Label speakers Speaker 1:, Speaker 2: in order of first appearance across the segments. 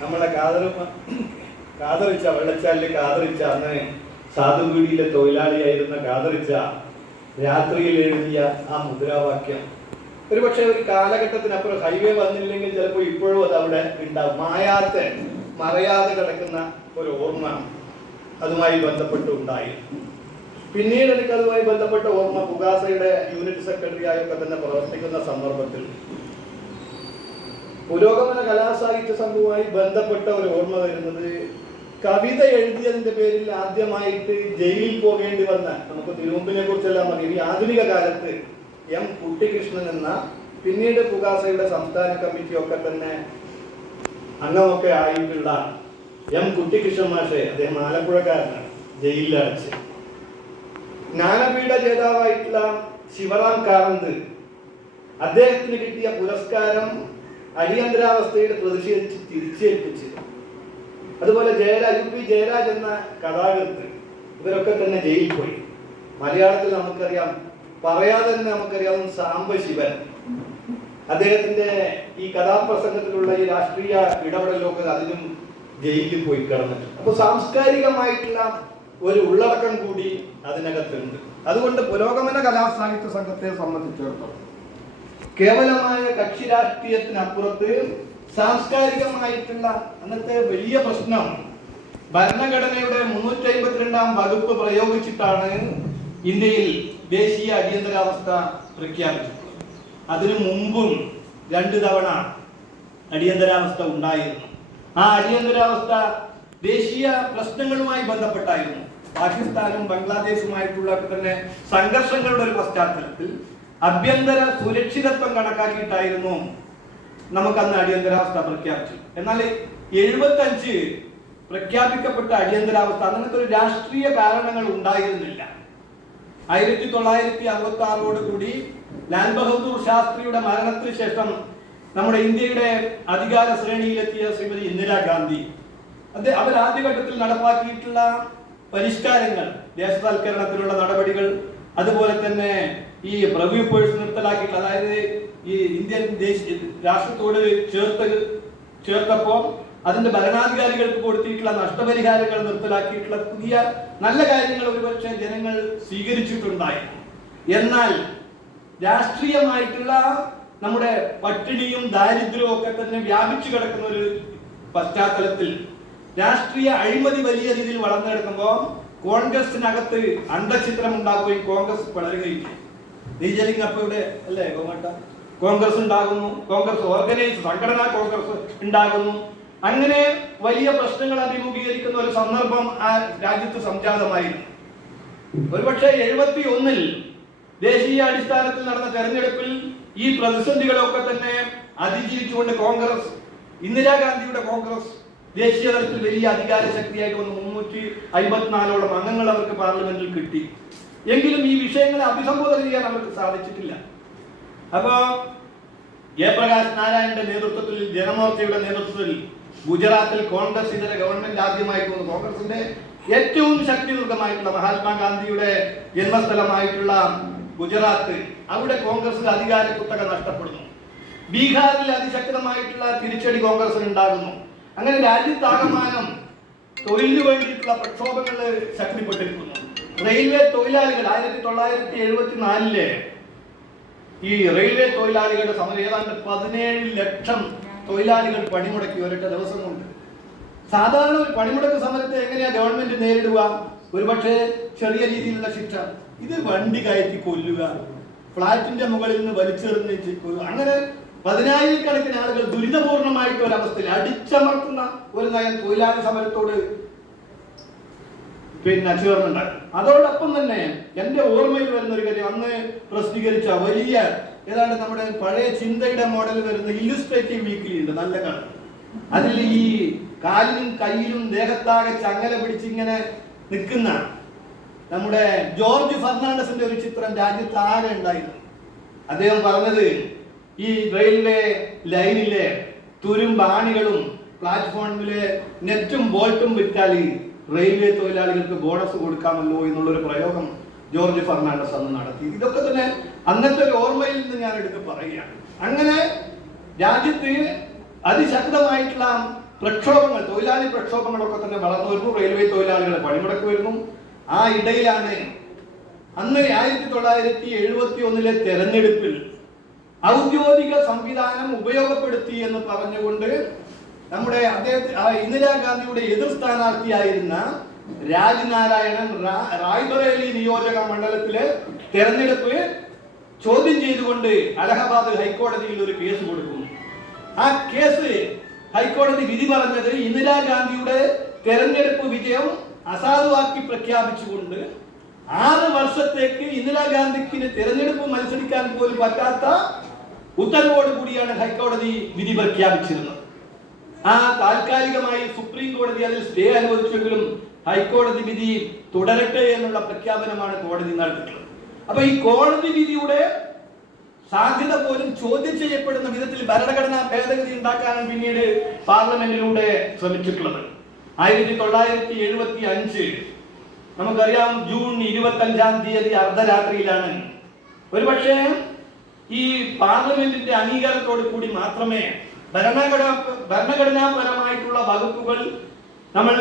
Speaker 1: നമ്മളെ കാതറുമ കാതറിച്ച വെള്ളച്ചാലിൽ കാതറിച്ച അന്ന് സാധുപീടിയിലെ തൊഴിലാളിയായിരുന്ന കാതറിച്ച രാത്രിയിൽ എഴുതിയ ആ മുദ്രാവാക്യം. ഒരു പക്ഷേ ഒരു കാലഘട്ടത്തിനപ്പുറം ഹൈവേ വന്നില്ലെങ്കിൽ ചിലപ്പോൾ ഇപ്പോഴും അത് അവിടെ ഉണ്ടാവും. മായാത്ത മറയാതെ കിടക്കുന്ന ഒരു ഓർമ്മ അതുമായി ബന്ധപ്പെട്ട് ഉണ്ടായി പിന്നീട് എനിക്ക് അതുമായി ബന്ധപ്പെട്ട ഓർമ്മ പുകാസയുടെ യൂണിറ്റ് സെക്രട്ടറി ആയൊക്കെ തന്നെ പ്രവർത്തിക്കുന്ന സന്ദർഭത്തിൽ പുരോഗമന കലാസാഹിത്യ സംഘവുമായി ബന്ധപ്പെട്ട ഒരു ഓർമ്മ വരുന്നത് കവിത എഴുതിയതിന്റെ പേരിൽ ആദ്യമായിട്ട് ജയിലിൽ പോകേണ്ടി വന്ന നമുക്ക് തിരുമുമ്പിനെ കുറിച്ചെല്ലാം അറിയാം ഈ ആധുനിക കാലത്ത് എം കുട്ടികൃഷ്ണൻ എന്ന പിന്നീട് പുകാസയുടെ സംസ്ഥാന കമ്മിറ്റി ഒക്കെ തന്നെ അംഗമൊക്കെ ആയിട്ടുള്ള എം കുട്ടികൃഷ്ണൻ മാഷെ അദ്ദേഹം ആലപ്പുഴക്കാരനാണ് ജയിലിലടച്ച് ജ്ഞാനപീഠ ജേതാവായിട്ടുള്ള ശിവറാം കാറന്ത് അദ്ദേഹത്തിന് കിട്ടിയ പുരസ്കാരം അടിയന്തരാവസ്ഥയുടെ പ്രതിഷേധിച്ച് തിരിച്ചേൽപ്പിച്ച്. അതുപോലെ ജയരാജ് യു പി ജയരാജ് എന്ന കഥാകൃത്ത് ഇവരൊക്കെ തന്നെ ജയിലിൽ പോയി. മലയാളത്തിൽ നമുക്കറിയാം പറയാതെ തന്നെ നമുക്കറിയാം സാംബശിവൻ അദ്ദേഹത്തിന്റെ ഈ കഥാപ്രസംഗത്തിലുള്ള ഈ രാഷ്ട്രീയ ഇടപെടലൊക്കെ അതിനും ജയിലിൽ പോയി കിടന്നിട്ടുണ്ട്. അപ്പൊ സാംസ്കാരികമായിട്ടുള്ള ഒരു ഉള്ളടക്കം കൂടി അതിനകത്തുണ്ട്. അതുകൊണ്ട് പുരോഗമന കലാസാഹിത്യ സംഘത്തെ സംബന്ധിച്ചിടത്തോളം കേവലമായ കക്ഷി രാഷ്ട്രീയത്തിനപ്പുറത്ത് സാംസ്കാരികമായിട്ടുള്ള അന്നത്തെ വലിയ പ്രശ്നം ഭരണഘടനയുടെ മുന്നൂറ്റി അമ്പത്തിരണ്ടാം വകുപ്പ് പ്രയോഗിച്ചിട്ടാണ് ഇന്ത്യയിൽ ദേശീയ അടിയന്തരാവസ്ഥ പ്രഖ്യാപിച്ചത്. അതിനു മുമ്പും രണ്ട് തവണ അടിയന്തരാവസ്ഥ ഉണ്ടായിരുന്നു. ആ അടിയന്തരാവസ്ഥ ദേശീയ പ്രശ്നങ്ങളുമായി ബന്ധപ്പെട്ടായിരുന്നു. പാകിസ്ഥാനും ബംഗ്ലാദേശുമായിട്ടുള്ള തന്നെ സംഘർഷങ്ങളുടെ ഒരു പശ്ചാത്തലത്തിൽ ആഭ്യന്തര സുരക്ഷിതത്വം കണക്കാക്കിയിട്ടായിരുന്നു നമുക്ക് അന്ന് അടിയന്തരാവസ്ഥ പ്രഖ്യാപിച്ചു. എന്നാൽ എഴുപത്തി അഞ്ച് പ്രഖ്യാപിക്കപ്പെട്ട അടിയന്തരാവസ്ഥ അങ്ങനത്തെ ഒരു രാഷ്ട്രീയ കാരണങ്ങൾ ഉണ്ടായിരുന്നില്ല. ആയിരത്തി തൊള്ളായിരത്തി അറുപത്തി ആറോട് കൂടി ലാൽ ബഹദൂർ ശാസ്ത്രിയുടെ മരണത്തിന് ശേഷം നമ്മുടെ ഇന്ത്യയുടെ അധികാര ശ്രേണിയിലെത്തിയ ശ്രീമതി ഇന്ദിരാഗാന്ധി അത് അവർ ആദ്യഘട്ടത്തിൽ നടപ്പാക്കിയിട്ടുള്ള പരിഷ്കാരങ്ങൾ ദേശസാൽക്കരണത്തിലുള്ള നടപടികൾ അതുപോലെ തന്നെ ഈ റവ്യൂ പേഴ്സ് നിർത്തലാക്കിയിട്ടുള്ള അതായത് ഈ ഇന്ത്യൻ ദേശീയ രാഷ്ട്രത്തോട് ചേർത്ത് ചേർത്തപ്പോൾ അതിന്റെ ഭരണാധികാരികൾക്ക് കൊടുത്തിട്ടുള്ള നഷ്ടപരിഹാരങ്ങൾ നിർത്തലാക്കിയിട്ടുള്ള പുതിയ നല്ല കാര്യങ്ങൾ ഒരുപക്ഷെ ജനങ്ങൾ സ്വീകരിച്ചിട്ടുണ്ടായിരുന്നു. എന്നാൽ രാഷ്ട്രീയമായിട്ടുള്ള നമ്മുടെ പട്ടിണിയും ദാരിദ്ര്യവും ഒക്കെ തന്നെ വ്യാപിച്ചു കിടക്കുന്ന ഒരു പശ്ചാത്തലത്തിൽ രാഷ്ട്രീയ അഴിമതി വലിയ രീതിയിൽ വളർന്നെടുക്കുമ്പോൾ കോൺഗ്രസിനകത്ത് അണ്ടചിത്രം ഉണ്ടാക്കുകയും കോൺഗ്രസ് പിളരുകയും ചെയ്യും നീജലിംഗ് അപ്പൊ ഇവിടെ അല്ലേ കോമട്ട കോൺഗ്രസ് ഉണ്ടാകുന്നു കോൺഗ്രസ് ഓർഗനൈസ് സംഘടനാ കോൺഗ്രസ് ഉണ്ടാകുന്നു. അങ്ങനെ വലിയ പ്രശ്നങ്ങൾ അഭിമുഖീകരിക്കുന്ന ഒരു സന്ദർഭം ആ രാജ്യത്ത് സംജാതമായിരുന്നു. ഒരുപക്ഷെ എഴുപത്തി ഒന്നിൽ ദേശീയ അടിസ്ഥാനത്തിൽ നടന്ന തെരഞ്ഞെടുപ്പിൽ ഈ പ്രതിസന്ധികളൊക്കെ തന്നെ അതിജീവിച്ചുകൊണ്ട് കോൺഗ്രസ് ഇന്ദിരാഗാന്ധിയുടെ കോൺഗ്രസ് ദേശീയ തലത്തിൽ വലിയ അധികാര ശക്തിയായിട്ട് വന്ന് മുന്നൂറ്റി അമ്പത്തിനാലോളം അംഗങ്ങൾ അവർക്ക് പാർലമെന്റിൽ കിട്ടി. എങ്കിലും ഈ വിഷയങ്ങളെ അഭിസംബോധന ചെയ്യാൻ അവർക്ക് സാധിച്ചിട്ടില്ല. അപ്പോ ജയപ്രകാശ് നാരായണന്റെ നേതൃത്വത്തിൽ ജനമോർച്ചയുടെ നേതൃത്വത്തിൽ ഗുജറാത്തിൽ കോൺഗ്രസ് ഇതര ഗവൺമെന്റ് ആദ്യമായി വന്നു. കോൺഗ്രസിന്റെ ഏറ്റവും ശക്തിദുർഗമായിട്ടുള്ള മഹാത്മാഗാന്ധിയുടെ ജന്മസ്ഥലമായിട്ടുള്ള ഗുജറാത്ത് അവിടെ കോൺഗ്രസിന്റെ അധികാര കുത്തക നഷ്ടപ്പെടുന്നു. ബീഹാറിൽ അതിശക്തമായിട്ടുള്ള തിരിച്ചടി കോൺഗ്രസിന് ഉണ്ടാകുന്നു അങ്ങനെ രാജ്യത്താകമാനം തൊഴിലിന് വേണ്ടിയിട്ടുള്ള പ്രക്ഷോഭങ്ങൾ ശക്തിപ്പെട്ടിരിക്കുന്നു. റെയിൽവേ തൊഴിലാളികൾ ആയിരത്തി തൊള്ളായിരത്തി എഴുപത്തി നാലിലെ ഈ റെയിൽവേ തൊഴിലാളികളുടെ സമരം ഏതാണ്ട് പതിനേഴ് ലക്ഷം തൊഴിലാളികൾ പണിമുടക്കി ഒരൊറ്റ ദിവസം കൊണ്ട് സാധാരണ ഒരു പണിമുടക്ക് സമരത്തെ എങ്ങനെയാ ഗവൺമെന്റ് നേരിടുക? ഒരുപക്ഷെ ചെറിയ രീതിയിലുള്ള ശിക്ഷ. ഇത് വണ്ടി കയറ്റി കൊല്ലുക. ഫ്ളാറ്റിന്റെ മുകളിൽ നിന്ന് വലിച്ചെറിഞ്ഞ് അങ്ങനെ പതിനായിരക്കണക്കിന് ആളുകൾ ദുരിതപൂർണമായിട്ട് ഒരവസ്ഥയിൽ അടിച്ചമർത്തുന്ന ഒരു നയം തൊഴിലാളി സമരത്തോട് പിന്നെ ചേർന്നുണ്ടായി അതോടൊപ്പം തന്നെ എന്റെ ഓർമ്മയിൽ വരുന്ന ഒരു കാര്യം അന്ന് പ്രസിദ്ധീകരിച്ച വലിയ ഏതാണ്ട് നമ്മുടെ പഴയ ചിന്തയുടെ മോഡൽ വരുന്ന ഇല്ലുസ്ട്രേറ്റീവ് വീക്കിലി ഉണ്ട് നല്ല കഥ. അതിൽ ഈ കാലിലും കയ്യിലും ദേഹത്താകെ ചങ്ങല പിടിച്ചിങ്ങനെ നിൽക്കുന്ന നമ്മുടെ ജോർജ് ഫെർണാണ്ടസിന്റെ ഒരു ചിത്രം രാജ്യത്ത് ആകെ ഉണ്ടായിരുന്നു. അദ്ദേഹം പറഞ്ഞത് ഈ റെയിൽവേ ലൈനിലെ തുരുമ്പാണികളും പ്ലാറ്റ്ഫോമിലെ നെറ്റും ബോൾട്ടും വിറ്റാൽ റെയിൽവേ തൊഴിലാളികൾക്ക് ബോണസ് കൊടുക്കാമല്ലോ എന്നുള്ളൊരു പ്രയോഗം ജോർജ് ഫെർണാണ്ടസ് അന്ന് നടത്തി. ഇതൊക്കെ തന്നെ അന്നത്തെ ഒരു ഓർമ്മയിൽ നിന്ന് ഞാൻ എടുത്ത് പറയുകയാണ്. അങ്ങനെ രാജ്യത്ത് അതിശക്തമായിട്ടുള്ള പ്രക്ഷോഭങ്ങൾ തൊഴിലാളി പ്രക്ഷോഭങ്ങളൊക്കെ തന്നെ വളർന്നു വരുന്നു. റെയിൽവേ തൊഴിലാളികളെ പണിമുടക്ക് വരുന്നു. ആ ഇടയിലാണ് അന്ന് ആയിരത്തി തൊള്ളായിരത്തി എഴുപത്തി ഒന്നിലെ തെരഞ്ഞെടുപ്പിൽ ഔദ്യോഗിക സംവിധാനം ഉപയോഗപ്പെടുത്തി എന്ന് പറഞ്ഞുകൊണ്ട് നമ്മുടെ അദ്ദേഹത്തെ ഇന്ദിരാഗാന്ധിയുടെ എതിർ സ്ഥാനാർത്ഥിയായിരുന്ന രാജ്നാരായണൻ റായ്ബറേലി നിയോജക മണ്ഡലത്തിലെ തെരഞ്ഞെടുപ്പ് ചോദ്യം ചെയ്തുകൊണ്ട് അലഹബാദ് ഹൈക്കോടതിയിൽ ഒരു കേസ് കൊടുക്കുന്നു. ആ കേസ് ഹൈക്കോടതി വിധി പറഞ്ഞത് ഇന്ദിരാഗാന്ധിയുടെ തെരഞ്ഞെടുപ്പ് വിജയം അസാധുവാക്കി പ്രഖ്യാപിച്ചുകൊണ്ട് ആറ് വർഷത്തേക്ക് ഇന്ദിരാഗാന്ധിക്ക് തിരഞ്ഞെടുപ്പ് മത്സരിക്കാൻ പോലും പറ്റാത്ത ഉത്തരവോട് കൂടിയാണ് ഹൈക്കോടതി വിധി പ്രഖ്യാപിച്ചിരുന്നത്. ആ താൽക്കാലികമായി സുപ്രീം കോടതി അതിൽ സ്റ്റേ അനുവദിച്ചെങ്കിലും ഹൈക്കോടതി വിധി തുടരട്ടെ എന്നുള്ള പ്രഖ്യാപനമാണ് കോടതി നടത്തിയിട്ടുള്ളത് അപ്പൊ ഈ കോടതി വിധിയുടെ സാധ്യത പോലും ചോദ്യം ചെയ്യപ്പെടുന്ന വിധത്തിൽ ഭരണഘടനാ ഭേദഗതി ഉണ്ടാക്കാനാണ് പിന്നീട് പാർലമെന്റിലൂടെ ശ്രമിച്ചിട്ടുള്ളത്. ആയിരത്തി തൊള്ളായിരത്തി എഴുപത്തി അഞ്ച് നമുക്കറിയാം ജൂൺ ഇരുപത്തി അഞ്ചാം തീയതി അർദ്ധരാത്രിയിലാണ്. ഒരുപക്ഷെ ഈ പാർലമെന്റിന്റെ അംഗീകാരത്തോട് കൂടി മാത്രമേ ഭരണഘടന ഭരണഘടനാപരമായിട്ടുള്ള വകുപ്പുകൾ നമ്മൾ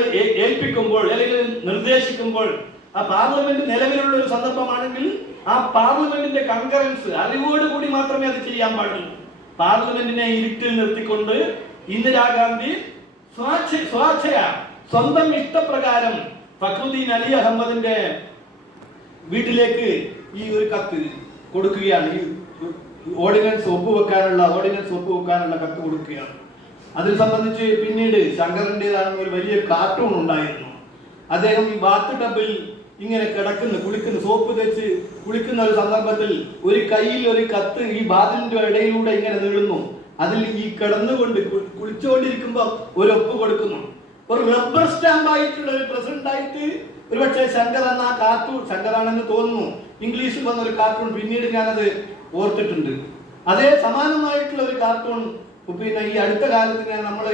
Speaker 1: ഏൽപ്പിക്കുമ്പോൾ അല്ലെങ്കിൽ നിർദ്ദേശിക്കുമ്പോൾ ആ പാർലമെന്റ് നിലവിലുള്ള ഒരു സന്ദർഭമാണെങ്കിൽ ആ പാർലമെന്റിന്റെ കൺകറൻസ് അറിവോട് കൂടി മാത്രമേ അത് ചെയ്യാൻ പാടുള്ളൂ. പാർലമെന്റിനെ ഇരുട്ടിൽ നിർത്തിക്കൊണ്ട് ഇന്ദിരാഗാന്ധി സ്വാച്ഛ സ്വാച്ഛയ സ്വന്തം ഇഷ്ടപ്രകാരം ഫക്രുദ്ദീൻ അലി അഹമ്മദിന്റെ വീട്ടിലേക്ക് ഈ ഒരു കത്ത് കൊടുക്കുകയാണ്. ഓർഡിനൻസ് ഒപ്പുവെക്കാനുള്ള ഓർഡിനൻസ് ഒപ്പുവെക്കാനുള്ള കത്ത് കൊടുക്കുകയാണ്. അതിൽ സംബന്ധിച്ച് പിന്നീട് ശങ്കറിന്റെതാണെന്ന് ഒരു വലിയ കാർട്ടൂൺ ഉണ്ടായിരുന്നു. അദ്ദേഹം ഈ ബാത്ത് ടബിൽ ഇങ്ങനെ കിടക്കുന്ന കുളിക്കുന്ന സോപ്പ് തേച്ച് കുളിക്കുന്ന ഒരു സന്ദർഭത്തിൽ ഒരു കയ്യിൽ ഒരു കത്ത് ഈ ബാത്തിന്റെ ഇടയിലൂടെ ഇങ്ങനെ നീളുന്നു. അതിൽ ഈ കിടന്നുകൊണ്ട് കുളിച്ചുകൊണ്ടിരിക്കുമ്പോൾ ഒരു ഒപ്പ് കൊടുക്കുന്നു. ഒരു റബ്ബർ സ്റ്റാമ്പ് ആയിട്ടുള്ള ഒരു പ്രസിഡന്റ് ആയിട്ട് ഒരുപക്ഷെ ശങ്കർ എന്ന കാർട്ടൂൺ ശങ്കറാണെന്ന് തോന്നുന്നു. ഇംഗ്ലീഷിൽ വന്ന ഒരു കാർട്ടൂൺ പിന്നീട് ഞാനത് ഓർത്തിട്ടുണ്ട്. അതേ സമാനമായിട്ടുള്ള ഒരു കാർട്ടൂൺ പിന്നെ ഈ അടുത്ത കാലത്ത് ഞാൻ നമ്മൾ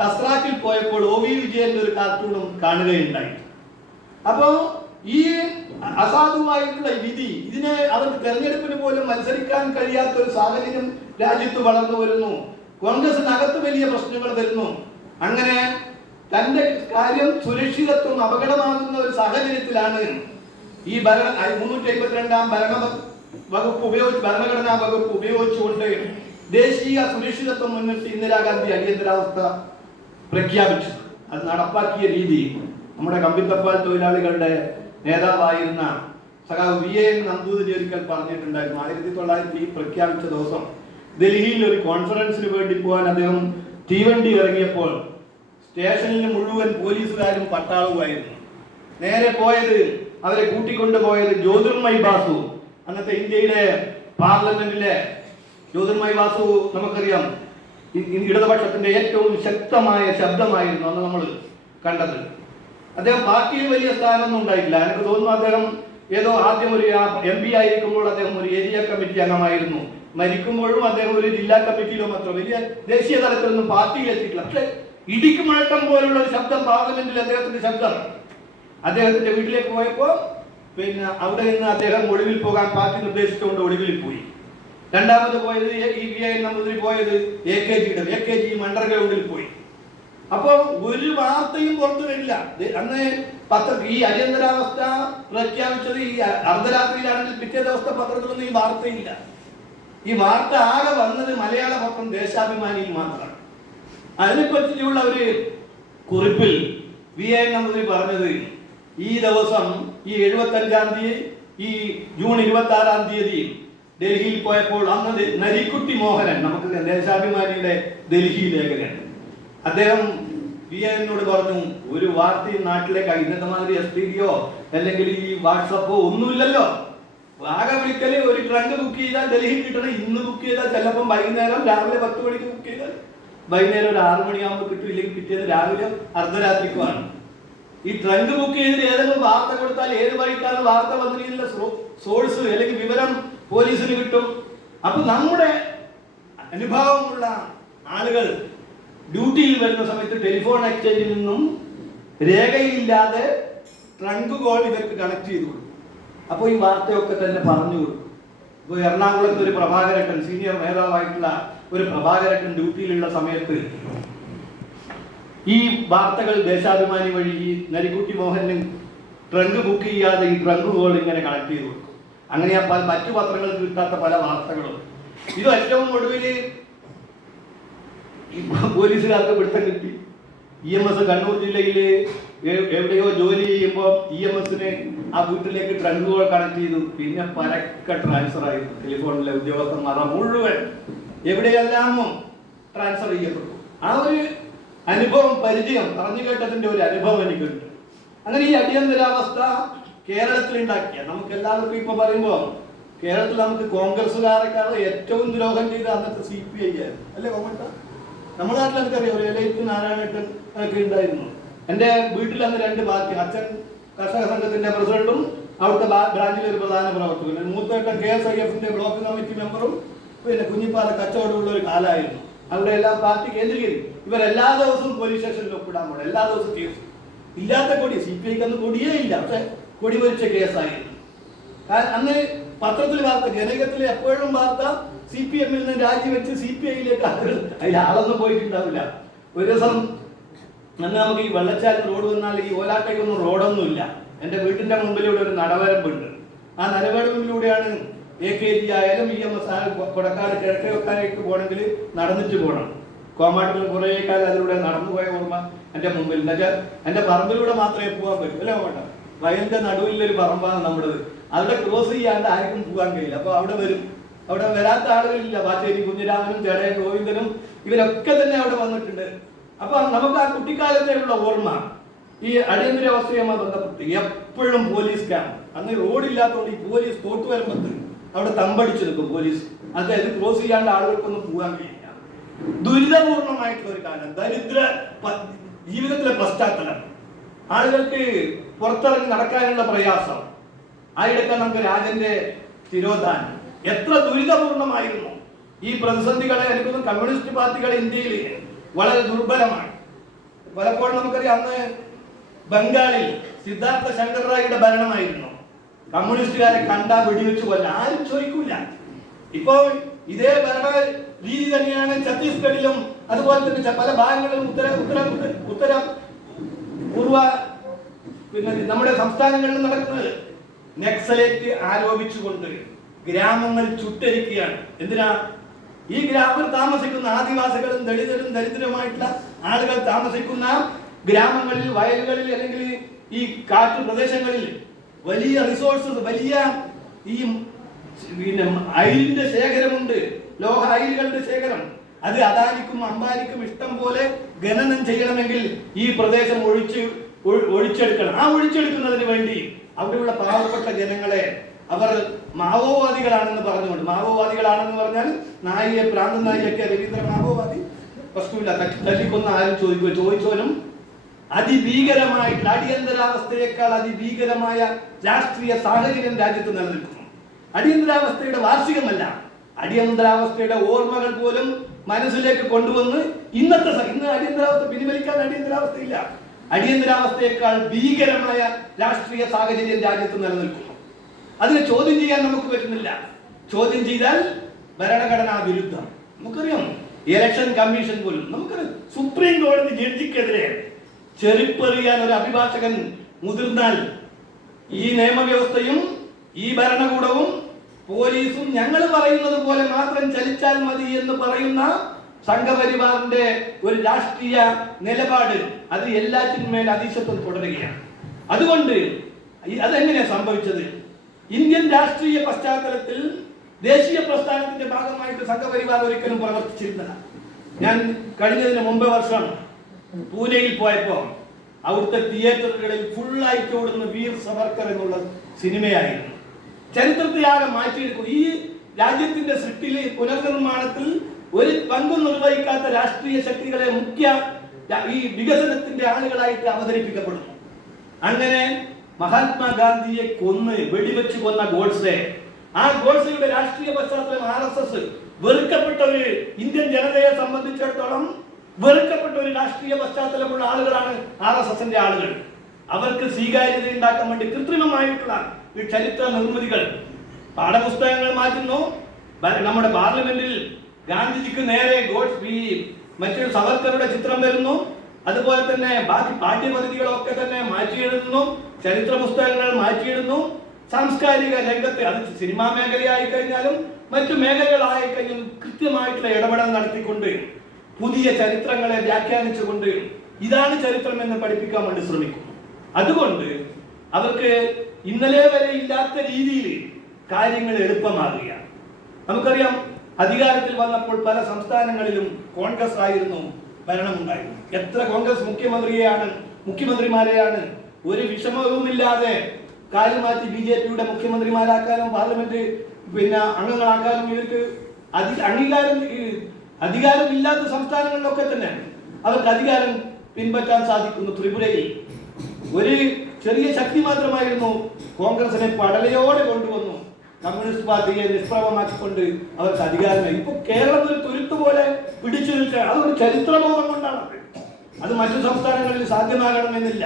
Speaker 1: തസ്രാക്കിൽ പോയപ്പോൾ ഒ വി വിജയന്റെ ഒരു കാർട്ടൂണും കാണുകയുണ്ടായി. അപ്പോ ഈ അസാധുവായിട്ടുള്ള വിധി ഇതിനെ അവർക്ക് തെരഞ്ഞെടുപ്പിന് പോലും മത്സരിക്കാൻ കഴിയാത്ത ഒരു സാഹചര്യം രാജ്യത്ത് വളർന്നു വരുന്നു. കോൺഗ്രസിനകത്ത് വലിയ പ്രശ്നങ്ങൾ വരുന്നു. അങ്ങനെ തന്റെ കാര്യം സുരക്ഷിതത്വം അപകടമാകുന്ന ഒരു സാഹചര്യത്തിലാണ് ഈ ഭരണ മുന്നൂറ്റി അമ്പത്തിരണ്ടാം ഭരണ വകുപ്പ് ഉപയോഗിച്ച് ഭരണഘടനാ വകുപ്പ് ഉപയോഗിച്ചുകൊണ്ട് ദേശീയ സുരക്ഷിതത്വം മുന്നിട്ട് ഇന്ദിരാഗാന്ധി അടിയന്തരാവസ്ഥ പ്രഖ്യാപിച്ചു. അത് നടപ്പാക്കിയ രീതി നമ്മുടെ കമ്പിത്തപ്പാൽ തൊഴിലാളികളുടെ നേതാവായിരുന്ന സഖാവ് വി എൻ നമ്പൂതിരി ഒരിക്കൽ പറഞ്ഞിട്ടുണ്ടായിരുന്നു. ആയിരത്തി തൊള്ളായിരത്തി പ്രഖ്യാപിച്ച ദിവസം ഡൽഹിയിൽ ഒരു കോൺഫറൻസിന് വേണ്ടി പോകാൻ അദ്ദേഹം തീവണ്ടി ഇറങ്ങിയപ്പോൾ സ്റ്റേഷനിൽ മുഴുവൻ പോലീസുകാരും പട്ടാളവുമായിരുന്നു. നേരെ പോയത് അവരെ കൂട്ടിക്കൊണ്ടുപോയത് ജ്യോതിർമൈ ബാസു. അന്നത്തെ ഇന്ത്യയിലെ പാർലമെന്റിലെ ജ്യോതിർമൈ ബാസു നമുക്കറിയാം. ഇടതുപക്ഷത്തിന്റെ ഏറ്റവും ശക്തമായ ശബ്ദമായിരുന്നു അന്ന് നമ്മൾ കണ്ടത്. അദ്ദേഹം പാർട്ടിയിൽ വലിയ സ്ഥാനമൊന്നും ഉണ്ടായിട്ടില്ല. എനിക്ക് തോന്നുന്നു അദ്ദേഹം ഏതോ ആദ്യം ഒരു എം പി ആയിരിക്കുമ്പോൾ അദ്ദേഹം ഒരു ഏരിയ കമ്മിറ്റി അംഗമായിരുന്നു. മരിക്കുമ്പോഴും അദ്ദേഹം ഒരു ജില്ലാ കമ്മിറ്റിയിലോ മാത്രം വലിയ ദേശീയ തലത്തിലൊന്നും പാർട്ടിയിൽ എത്തിയിട്ടില്ല. പക്ഷെ ഇടിക്ക് മുഴക്കം പോലുള്ള ഒരു ശബ്ദം പാർലമെന്റിൽ അദ്ദേഹത്തിന്റെ ശബ്ദം. അദ്ദേഹത്തിന്റെ വീട്ടിലേക്ക് പോയപ്പോൾ പിന്നെ അവിടെ നിന്ന് അദ്ദേഹം ഒളിവിൽ പോകാൻ പാർട്ടി നിർദ്ദേശിച്ചുകൊണ്ട് ഒളിവിൽ പോയി. രണ്ടാമത് പോയത് നമ്പൂതിരി പോയത് എ കെ ജിയുടെ എ കെ ജി അണ്ടർഗ്രൗണ്ടിൽ പോയി. അപ്പോൾ ഒരു വാർത്തയും പുറത്തു വരില്ല. അന്ന് പത്ര ഈ അടിയന്തരാവസ്ഥ പ്രഖ്യാപിച്ചത് ഈ അർദ്ധരാത്രിയിലാണെങ്കിൽ പിറ്റേ ദിവസത്തെ പത്രത്തിലൊന്നും ഈ വാർത്തയില്ല. ഈ വാർത്ത ആകെ വന്നത് മലയാള പത്രം ദേശാഭിമാനിയിൽ മാത്രമാണ്. അതിനെപ്പറ്റിയുള്ള ഒരു കുറിപ്പിൽ വി എൻ നമ്പൂതിരി പറഞ്ഞത് ഈ ദിവസം ഈ എഴുപത്തി അഞ്ചാം തീയതി ഈ ജൂൺ ഇരുപത്തി ആറാം തീയതി ഡൽഹിയിൽ പോയപ്പോൾ അന്ന് നരിക്കുട്ടി മോഹനൻ നമുക്ക് ദേശാഭിമാനിയുടെ ഡൽഹി ലേഖകൻ. അദ്ദേഹം വി എന്നോട് പറഞ്ഞു ഒരു വാർത്ത നാട്ടിലേക്ക് ഇന്നത്തെ മാതിരി എസ് ടി ഡിയോ അല്ലെങ്കിൽ ഈ വാട്സപ്പോ ഒന്നുമില്ലല്ലോ. ആകെ വിളിക്കൽ ഒരു ട്രങ്ക് ബുക്ക് ചെയ്താൽ ഡൽഹി കിട്ടണം ഇന്ന് ബുക്ക് ചെയ്താൽ ചിലപ്പം വൈകുന്നേരം രാവിലെ പത്ത് മണിക്ക് ബുക്ക് ചെയ്താൽ വൈകുന്നേരം ഒരു ആറു മണിയാകുമ്പോൾ കിട്ടും ഇല്ലെങ്കിൽ പിറ്റേന്ന് രാവിലെ അർദ്ധരാത്രിക്കുമാണ്. ഈ ട്രങ്ക് ബുക്ക് ചെയ്തിട്ട് ഏതെങ്കിലും വാർത്ത കൊടുത്താൽ ഏത് വഴിക്കാണ് വാർത്ത വന്നിരിക്കുന്ന സോഴ്സ് അല്ലെങ്കിൽ വിവരം പോലീസിന് കിട്ടും. അപ്പൊ നമ്മുടെ അനുഭവമുള്ള ആളുകൾ ഡ്യൂട്ടിയിൽ വരുന്ന സമയത്ത് ടെലിഫോൺ എക്സ്ചേഞ്ചിൽ നിന്നും രേഖയില്ലാതെ ട്രങ്ക് കോൾ ഇവർക്ക് കണക്ട് ചെയ്തു കൊടുക്കും. അപ്പോൾ ഈ വാർത്തയൊക്കെ തന്നെ പറഞ്ഞു കൊടുക്കും. ഇപ്പോൾ എറണാകുളത്ത് ഒരു പ്രഭാകരട്ടൻ സീനിയർ നേതാവായിട്ടുള്ള ഒരു പ്രഭാകരൻ ഡ്യൂട്ടിയിലുള്ള സമയത്ത് ഈ വാർത്തകൾ ദേശാഭിമാനി വഴി ഈ നരിക്കുട്ടി മോഹനും ട്രങ്ക് ബുക്ക് ചെയ്യാതെ ഈ ട്രങ്കുകൾ ഇങ്ങനെ കണക്ട് ചെയ്ത് കൊടുക്കും. അങ്ങനെ പല- മറ്റു പത്രങ്ങൾക്ക് കിട്ടാത്ത പല വാർത്തകളും. ഇത് ഏറ്റവും ഒടുവിൽ പോലീസുകാർക്ക് പിടുത്തം കിട്ടി. ഇ എം എസ് കണ്ണൂർ ജില്ലയിൽ എവിടെയോ ജോലി ചെയ്യുമ്പോൾ ഇ എം എസിന് ആ വീട്ടിലേക്ക് ട്രങ്കുകൾ കണക്ട് ചെയ്തു. പിന്നെ പരക്കെ ട്രാൻസ്ഫർ ആയി. ടെലിഫോണിലെ ഉദ്യോഗസ്ഥന്മാർ മുഴുവൻ എവിടെയെല്ലാമോ ട്രാൻസ്ഫർ ചെയ്യപ്പെട്ടു. ആ ഒരു അനുഭവം പരിചയം പറഞ്ഞു കേട്ടതിന്റെ ഒരു അനുഭവം എനിക്കുണ്ട്. അങ്ങനെ ഈ അടിയന്തരാവസ്ഥ കേരളത്തിൽ ഉണ്ടാക്കിയ നമുക്ക് എല്ലാവർക്കും ഇപ്പൊ പറയുമ്പോ കേരളത്തിൽ നമുക്ക് കോൺഗ്രസ്സുകാരെക്കാൾ ഏറ്റവും ദ്രോഹം ചെയ്ത അന്നത്തെ സി പി ഐ ആയിരുന്നു. അല്ലേ കോമട്ട? നമ്മുടെ നാട്ടിൽ എനിക്കറിയാം ഒരു എലൈറ്റ് നാരായണേട്ടൻ ഒക്കെ ഉണ്ടായിരുന്നു. എന്റെ വീട്ടിൽ അന്ന് രണ്ട് പാർട്ടി അച്ഛൻ കർഷക സംഘത്തിന്റെ പ്രസിഡന്റും അവിടുത്തെ ബ്രാഞ്ചിലെ ഒരു പ്രധാന പ്രവർത്തകൻ മൂത്തേട്ടൻ കെ എസ് ഐ എഫിന്റെ ബ്ലോക്ക് കമ്മിറ്റി മെമ്പറും പിന്നെ കുഞ്ഞിപ്പാല കച്ചവടമുള്ള ഒരു കാലമായിരുന്നു. അവിടെ എല്ലാം പാർട്ടി കേന്ദ്രീകരിക്കും ഇവർ എല്ലാ ദിവസവും പോലീസ് സ്റ്റേഷനിൽ ഒപ്പിടാൻ പോകണം എല്ലാ ദിവസവും കേസ്. ഇല്ലാത്ത കൊടി സി പി ഐക്ക് അന്ന് കൊടിയേ ഇല്ല. പക്ഷെ കൊടി പൊരിച്ച കേസായിരുന്നു. കാരണം അന്ന് പത്രത്തിൽ വാർത്ത ജനകത്തിൽ എപ്പോഴും വാർത്ത സി പി എമ്മിൽ നിന്ന് രാജിവെച്ച് സി പി ഐയിലേക്ക് ആളുകൾ അതിൽ ആളൊന്നും പോയിട്ടുണ്ടാവില്ല. ഒരു ദിവസം അന്ന് നമുക്ക് ഈ വെള്ളച്ചാൽ റോഡ് വന്നാൽ ഈ ഓലാട്ടേക്കൊന്നും റോഡൊന്നുമില്ല. എന്റെ വീട്ടിന്റെ മുമ്പിലൂടെ ഒരു നടവരമ്പുണ്ട്. ആ നടവരമ്പിലൂടെയാണ് എ കെ ജി ആയാലും ഇ എം എസ് ആയാലും കൊടക്കാട് കിഴക്കേ വെക്കാനേക്ക് പോകണമെങ്കിൽ നടന്നിട്ട് പോകണം. കോമാട്ടിൽ കുറേ കാലം അതിലൂടെ നടന്നു പോയ ഓർമ്മ എന്റെ മുമ്പിൽ എന്നുവെച്ചാൽ എന്റെ പറമ്പിലൂടെ മാത്രമേ പോകാൻ പറ്റൂ. അല്ലേ കോമട്ട വയലിന്റെ നടുവിലൊരു പറമ്പാണ് നമ്മുടേത്. അവിടെ ക്രോസ് ചെയ്യാണ്ട് ആർക്കും പോകാൻ കഴിയില്ല. അപ്പോൾ അവിടെ വരും. അവിടെ വരാത്ത ആളുകളില്ല. പാച്ചേരി കുഞ്ഞിരാമനും ചേടയൻ ഗോവിന്ദനും ഇവരൊക്കെ തന്നെ അവിടെ വന്നിട്ടുണ്ട്. അപ്പൊ നമുക്ക് ആ കുട്ടിക്കാലത്തേക്കുള്ള ഓർമ്മ. ഈ അടിയന്തരാവസ്ഥയുമായി ബന്ധപ്പെട്ട് എപ്പോഴും പോലീസ് ക്യാമ്പ്. അന്ന് റോഡില്ലാത്തതുകൊണ്ട് ഈ പോലീസ് തോട്ട് വരുമ്പത്ത് അവിടെ തമ്പടിച്ചു നിൽക്കും പോലീസ്. അതായത് ക്രോസ് ചെയ്യാണ്ട് ആളുകൾക്കൊന്നും പോകാൻ കഴിയില്ല. ദുരിതപൂർണമായിട്ടുള്ള ഒരു കാലം. ദരിദ്ര ജീവിതത്തിലെ പശ്ചാത്തലം. ആളുകൾക്ക് പുറത്തിറങ്ങി നടക്കാനുള്ള പ്രയാസം. ആയിടക്കാൻ നമുക്ക് രാജന്റെ തിരോധാനം. എത്ര ദുരിതപൂർണമായിരുന്നു. ഈ പ്രതിസന്ധികളെ എനിക്കൊന്ന് കമ്മ്യൂണിസ്റ്റ് പാർട്ടികൾ ഇന്ത്യയിൽ വളരെ ദുർബലമാണ്. പലപ്പോഴും നമുക്കറിയാം അന്ന് ബംഗാളിൽ സിദ്ധാർത്ഥ ശങ്കർ റായിയുടെ ഭരണമായിരുന്നു. കമ്മ്യൂണിസ്റ്റുകാരെ കണ്ട വെടിവെച്ച് കൊല്ല ആരും ചോദിക്കൂല. ഇപ്പോൾ ഇതേ ഭരണ രീതി തന്നെയാണ് ഛത്തീസ്ഗഡിലും അതുപോലെ തന്നെ പല ഭാഗങ്ങളിലും ഉത്തര ഉത്തര ഉത്തര പൂർവ പിന്നെ നമ്മുടെ സംസ്ഥാനങ്ങളിൽ നടക്കുന്നത് നക്സലേറ്റ് ആരോപിച്ചുകൊണ്ട് ഗ്രാമങ്ങൾ ചുട്ടരിക്കുകയാണ്. എന്തിനാ? ഈ ഗ്രാമത്തിൽ താമസിക്കുന്ന ആദിവാസികളും ദളിതരും ദരിദ്രരുമായിട്ടുള്ള ആളുകൾ താമസിക്കുന്ന ഗ്രാമങ്ങളിൽ വയലുകളിൽ അല്ലെങ്കിൽ ഈ കാട്ടു പ്രദേശങ്ങളിൽ വലിയ റിസോഴ്സസ് വലിയ ഈ പിന്നെ അയിലിന്റെ ശേഖരമുണ്ട്. ലോഹ അയിലുകളുടെ ശേഖരം. അത് അദാനിക്കും അംബാനിക്കും ഇഷ്ടം പോലെ ഖനനം ചെയ്യണമെങ്കിൽ ഈ പ്രദേശം ഒഴിച്ച് ഒഴി- ഒഴിച്ചെടുക്കണം. ആ ഒഴിച്ചെടുക്കുന്നതിന് വേണ്ടി അവിടെയുള്ള പാവപ്പെട്ട ജനങ്ങളെ അവർ മാവോവാദികളാണെന്ന് പറഞ്ഞുകൊണ്ട്. മാവോവാദികളാണെന്ന് പറഞ്ഞാൽ നായിയെ പ്രാന്തൻ നായിയൊക്കെ രവീന്ദ്ര മാവോവാദി? തട്ടി- തല്ലിക്കൊന്ന് ആരും ചോദിക്കുക ചോദിച്ചോനും അതിഭീകരമായിട്ടുള്ള അടിയന്തരാവസ്ഥയേക്കാൾ അതിഭീകരമായ രാഷ്ട്രീയ സാഹചര്യം രാജ്യത്ത് നിലനിൽക്കുന്നു. അടിയന്തരാവസ്ഥയുടെ വാർഷികമല്ല അടിയന്തരാവസ്ഥയുടെ ഓർമ്മകൾ പോലും മനസ്സിലേക്ക് കൊണ്ടുവന്ന് ഇന്നത്തെ ഇന്ന് അടിയന്തരാവസ്ഥ പിൻവലിക്കാൻ അടിയന്തരാവസ്ഥയില്ല. അടിയന്തരാവസ്ഥയേക്കാൾ ഭീകരമായ രാഷ്ട്രീയ സാഹചര്യം രാജ്യത്ത് നിലനിൽക്കുന്നു. അതിനെ ചോദ്യം ചെയ്യാൻ നമുക്ക് പറ്റുന്നില്ല. ചോദ്യം ചെയ്താൽ ഭരണഘടനാ വിരുദ്ധം. നമുക്കറിയാം ഇലക്ഷൻ കമ്മീഷൻ പോലും നമുക്കറിയാം സുപ്രീം കോടതി ജഡ്ജിക്കെതിരെ ചെറിപ്പെറിയാൻ ഒരു അഭിഭാഷകൻ മുതിർന്നാൽ ഈ നിയമവ്യവസ്ഥയും ഈ ഭരണകൂടവും പോലീസും ഞങ്ങൾ പറയുന്നത് പോലെ മാത്രം ചലിച്ചാൽ മതി എന്ന് പറയുന്ന സംഘപരിവാറിന്റെ ഒരു രാഷ്ട്രീയ നിലപാട് അത് എല്ലാറ്റിന്മേൽ അതിശത്വം തുടരുകയാണ്. അതുകൊണ്ട് അതെങ്ങനെയാണ് അതെങ്ങനെയാ സംഭവിച്ചത്? ഇന്ത്യൻ രാഷ്ട്രീയ പശ്ചാത്തലത്തിൽ ദേശീയ പ്രസ്ഥാനത്തിന്റെ ഭാഗമായിട്ട് സംഘപരിവാർ ഒരിക്കലും പ്രവർത്തിച്ചിരുന്നില്ല ഞാൻ കഴിഞ്ഞതിന് മുമ്പ് വർഷം പൂനെയിൽ പോയപ്പോ അവിടുത്തെ തിയേറ്ററുകളിൽ ഫുള്ളായിട്ട് ഓടുന്ന വീർ സവർക്കർ എന്നുള്ള സിനിമയായിരുന്നു. ചരിത്രത്തെയാകെ മാറ്റിയെടുക്കും. ഈ രാജ്യത്തിന്റെ സൃഷ്ടിയിലെ പുനർനിർമ്മാണത്തിൽ ഒരു പങ്കും നിർവഹിക്കാത്ത രാഷ്ട്രീയ ശക്തികളെ മുഖ്യ ഈ വികസനത്തിന്റെ ആളുകളായിട്ട് അവതരിപ്പിക്കപ്പെടുന്നു. അങ്ങനെ മഹാത്മാഗാന്ധിയെ കൊന്ന് വെടിവെച്ച് കൊന്ന ഗോഡ്സെ ആ ഗോഡ്സെയുടെ രാഷ്ട്രീയ പശ്ചാത്തലം ആർ എസ് എസ് വെറുക്കപ്പെട്ട ഒരു ഇന്ത്യൻ ജനതയെ സംബന്ധിച്ചിടത്തോളം വെറുക്കപ്പെട്ട ഒരു രാഷ്ട്രീയ പശ്ചാത്തലമുള്ള ആളുകളാണ് ആർ എസ് എസിന്റെ ആളുകൾ. അവർക്ക് സ്വീകാര്യത ഉണ്ടാക്കാൻ വേണ്ടി കൃത്രിമമായിട്ടുള്ള ഈ ചരിത്ര നിർമ്മിതികൾ. പാഠപുസ്തകങ്ങൾ മാറ്റുന്നു. നമ്മുടെ പാർലമെന്റിൽ ഗാന്ധിജിക്ക് നേരെ ഗോഡ്സ് മറ്റൊരു സവർക്കറുടെ ചിത്രം വരുന്നു. അതുപോലെ തന്നെ ബാക്കി പാഠ്യപദ്ധതികളൊക്കെ തന്നെ മാറ്റിയിടുന്നു. ചരിത്ര പുസ്തകങ്ങൾ മാറ്റിയിടുന്നു. സാംസ്കാരിക രംഗത്ത് അത് സിനിമാ മേഖലയായി കഴിഞ്ഞാലും മറ്റു മേഖലകളായി കഴിഞ്ഞാലും കൃത്യമായിട്ടുള്ള ഇടപെടൽ നടത്തിക്കൊണ്ട് പുതിയ ചരിത്രങ്ങളെ വ്യാഖ്യാനിച്ചുകൊണ്ട് ഇതാണ് ചരിത്രം എന്ന് പഠിപ്പിക്കാൻ വേണ്ടി ശ്രമിക്കും. അതുകൊണ്ട് അവർക്ക് ഇന്നലെ വരെ ഇല്ലാത്ത രീതിയിൽ കാര്യങ്ങൾ എളുപ്പമാകുകയാണ്. നമുക്കറിയാം അധികാരത്തിൽ വന്നപ്പോൾ പല സംസ്ഥാനങ്ങളിലും കോൺഗ്രസ് ആയിരുന്നു ഭരണമുണ്ടായിരുന്നു എത്ര കോൺഗ്രസ് മുഖ്യമന്ത്രിയെയാണ് മുഖ്യമന്ത്രിമാരെയാണ് ഒരു വിഷമവുമില്ലാതെ കാര്യം മാറ്റി ബി ജെ പിയുടെ മുഖ്യമന്ത്രിമാരാക്കാനും പാർലമെന്റ് പിന്നെ അംഗങ്ങളാക്കാനും ഇവർക്ക് അതി അംഗീകാരം അധികാരമില്ലാത്ത സംസ്ഥാനങ്ങളിലൊക്കെ തന്നെ അവർക്ക് അധികാരം പിൻപറ്റാൻ സാധിക്കുന്നു ത്രിപുരയിൽ. ഒരു ചെറിയ ശക്തി മാത്രമായിരുന്നു കോൺഗ്രസിനെ പടലയോടെ കൊണ്ടുവന്നു. കമ്മ്യൂണിസ്റ്റ് പാർട്ടിയെ നിഷ്പ്രഭമാക്കിക്കൊണ്ട് അവർക്ക് അധികാരമായി. ഇപ്പൊ കേരളത്തിൽ ഒരു തുരുത്ത് പോലെ പിടിച്ചു നിൽക്കുക അതൊരു ചരിത്രബോധം കൊണ്ടാണ് അത്. മറ്റു സംസ്ഥാനങ്ങളിൽ സാധ്യമാകണമെന്നില്ല.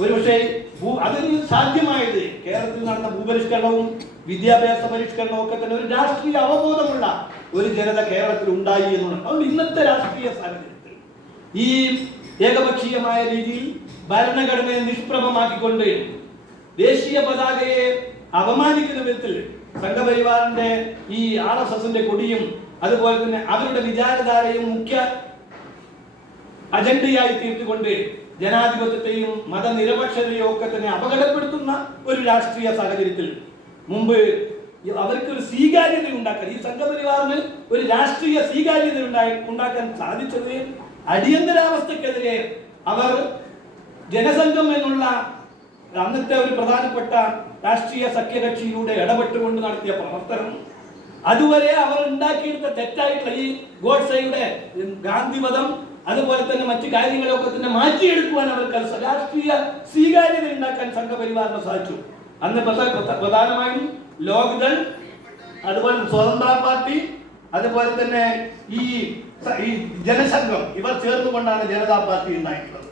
Speaker 1: ഒരുപക്ഷെ അതിൽ സാധ്യമായത് കേരളത്തിൽ നടന്ന ഭൂപരിഷ്കരണവും വിദ്യാഭ്യാസ പരിഷ്കരണവും ഒക്കെ തന്നെ ഒരു രാഷ്ട്രീയ അവബോധമുള്ള ഒരു ജനത കേരളത്തിൽ ഉണ്ടായി എന്നുള്ളത് അതുകൊണ്ട് ഇന്നത്തെ രാഷ്ട്രീയ സാഹചര്യത്തിൽ ഈ ഏകപക്ഷീയമായ രീതിയിൽ ഭരണഘടനയെ നിഷ്പ്രഭമാക്കിക്കൊണ്ട് ദേശീയ പതാകയെ അപമാനിക്കുന്ന വിധത്തിൽ സംഘപരിവാറിന്റെ ഈ ആർ എസ് എസിന്റെ കൊടിയും അതുപോലെ തന്നെ അവരുടെ വിചാരധാരയും മുഖ്യ അജണ്ടയായി തീർത്തുകൊണ്ട് ജനാധിപത്യത്തെയും മതനിരപേക്ഷതയും ഒക്കെ തന്നെ അപകടപ്പെടുത്തുന്ന ഒരു രാഷ്ട്രീയ സാഹചര്യത്തിൽ മുമ്പ് അവർക്ക് ഒരു സ്വീകാര്യത ഉണ്ടാക്കാൻ ഈ സംഘപരിവാറിന് ഒരു രാഷ്ട്രീയ സ്വീകാര്യത ഉണ്ടായി ഉണ്ടാക്കാൻ സാധിച്ചത് അടിയന്തരാവസ്ഥക്കെതിരെ അവർ ജനസംഘം എന്നുള്ള അന്നത്തെ ഒരു പ്രധാനപ്പെട്ട രാഷ്ട്രീയ സഖ്യകക്ഷിയിലൂടെ ഇടപെട്ടുകൊണ്ട് നടത്തിയ പ്രവർത്തനം. അതുവരെ അവർ ഉണ്ടാക്കിയെടുത്ത തെറ്റായിട്ടുള്ള ഈ ഗോഡ്സയുടെ ഗാന്ധിവധം അതുപോലെ തന്നെ മറ്റു കാര്യങ്ങളൊക്കെ തന്നെ മാറ്റിയെടുക്കുവാൻ അവർക്ക് രാഷ്ട്രീയ സ്വീകാര്യത ഉണ്ടാക്കാൻ സംഘപരിവാറിന് സാധിച്ചു. അന്ന് പ്രധാ- പ്രധാ- പ്രധാനമായും ലോക്ദൾ അതുപോലെ സ്വതന്ത്ര പാർട്ടി അതുപോലെ തന്നെ ഈ ഈ ജനസംഘം ഇവർ ചേർന്നുകൊണ്ടാണ് ജനതാ പാർട്ടി ഉണ്ടായിട്ടുള്ളത്.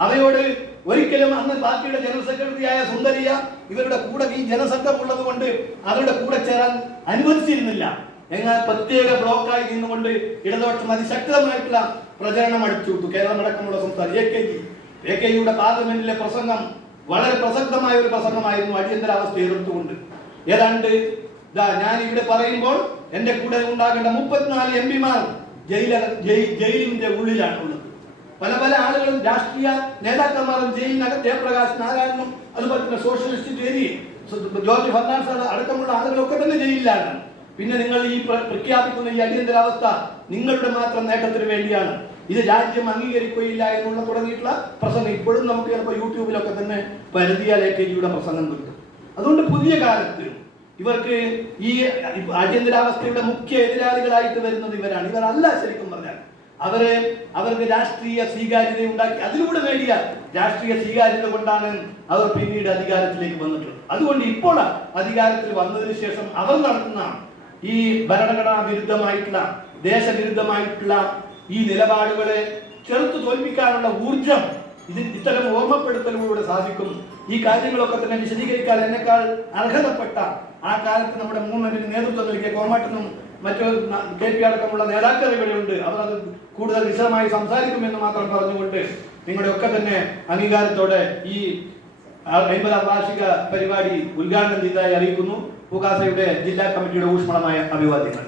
Speaker 1: അവയോട് ഒരിക്കലും അന്ന് പാർട്ടിയുടെ ജനറൽ സെക്രട്ടറിയായ സുന്ദരിയ ഇവരുടെ കൂടെ ഈ ജനസംഘം ഉള്ളത് കൊണ്ട് അവരുടെ കൂടെ ചേരാൻ അനുവദിച്ചിരുന്നില്ല. എന്നാൽ പ്രത്യേക ബ്ലോക്കായി നിന്നുകൊണ്ട് ഇടതുപക്ഷം അതിശക്തമായിട്ടുള്ള പ്രചരണം അടിച്ചുവിട്ടു. കേരളം അടക്കമുള്ള സംസ്ഥാനം. A K G A K ജിയുടെ പാർലമെന്റിലെ പ്രസംഗം വളരെ പ്രസക്തമായ ഒരു പ്രസംഗമായിരുന്നു അടിയന്തരാവസ്ഥ എതിർത്തുകൊണ്ട്. ഏതാണ്ട് ഞാൻ ഇവിടെ പറയുമ്പോൾ എന്റെ കൂടെ ഉണ്ടാകേണ്ട മുപ്പത്തിനാല് എം പിമാർ ജയില ജയി- ജയിലിന്റെ ഉള്ളിലാണുള്ളത്. പല പല ആളുകളും രാഷ്ട്രീയ നേതാക്കന്മാരും ജയിലിനകത്ത് ജയപ്രകാശ് നാരായണനും അതുപോലെ തന്നെ സോഷ്യലിസ്റ്റ് ചേരി ജോർജ് ഫെർണാണ്ടസ് അടക്കമുള്ള ആളുകളൊക്കെ തന്നെ ജയിലിലാണ്. പിന്നെ നിങ്ങൾ ഈ പ്രഖ്യാപിക്കുന്ന ഈ അടിയന്തരാവസ്ഥ നിങ്ങളുടെ മാത്രം നേട്ടത്തിന് വേണ്ടിയാണ്. ഇത് രാജ്യം അംഗീകരിക്കുകയില്ല എന്നുള്ള തുടങ്ങിയിട്ടുള്ള പ്രസംഗം ഇപ്പോഴും നമുക്ക് ചിലപ്പോൾ യൂട്യൂബിലൊക്കെ തന്നെ കെ ജിയുടെ പ്രസംഗം കിട്ടും. അതുകൊണ്ട് പുതിയ കാലത്ത് ഇവർക്ക് ഈ അടിയന്തരാവസ്ഥയുടെ മുഖ്യ എതിരാളികളായിട്ട് വരുന്നത് ഇവരാണ്. ഇവരല്ല ശരിക്കും പറഞ്ഞാൽ. അവരെ അവർക്ക് രാഷ്ട്രീയ സ്വീകാര്യത ഉണ്ടാക്കി അതിലൂടെ നേടിയ രാഷ്ട്രീയ സ്വീകാര്യത കൊണ്ടാണ് അവർ പിന്നീട് അധികാരത്തിലേക്ക് വന്നിട്ടുള്ളത്. അതുകൊണ്ട് ഇപ്പോൾ അധികാരത്തിൽ വന്നതിന് ശേഷം അവർ നടത്തുന്ന ഈ ഭരണഘടനാ വിരുദ്ധമായിട്ടുള്ള ദേശവിരുദ്ധമായിട്ടുള്ള ഈ നിലപാടുകളെ ചെറുത്തു തോൽപ്പിക്കാനുള്ള ഊർജം ഇതിൽ ഇത്തരം ഓർമ്മപ്പെടുത്തലുകളിലൂടെ സാധിക്കും ഈ കാര്യങ്ങളൊക്കെ തന്നെ വിശദീകരിക്കാൻ എന്നെക്കാൾ അർഹതപ്പെട്ട ആ കാലത്ത് നമ്മുടെ മൂന്നിന് നേതൃത്വം നൽകിയ കോമാട്ടനും മറ്റു കെ പി അടക്കമുള്ള നേതാക്കൾ ഇവിടെയുണ്ട് അവർ അത് കൂടുതൽ വിശദമായി സംസാരിക്കുമെന്ന് മാത്രം പറഞ്ഞുകൊണ്ട് നിങ്ങളുടെ ഒക്കെ തന്നെ അംഗീകാരത്തോടെ ഈ അമ്പതാം വാർഷിക പരിപാടി ഉദ്ഘാടനം ചെയ്തതായി അറിയിക്കുന്നു. ഉകാസയുടെ ജില്ലാ കമ്മിറ്റിയുടെ ഊഷ്മളമായ അഭിവാദ്യങ്ങൾ.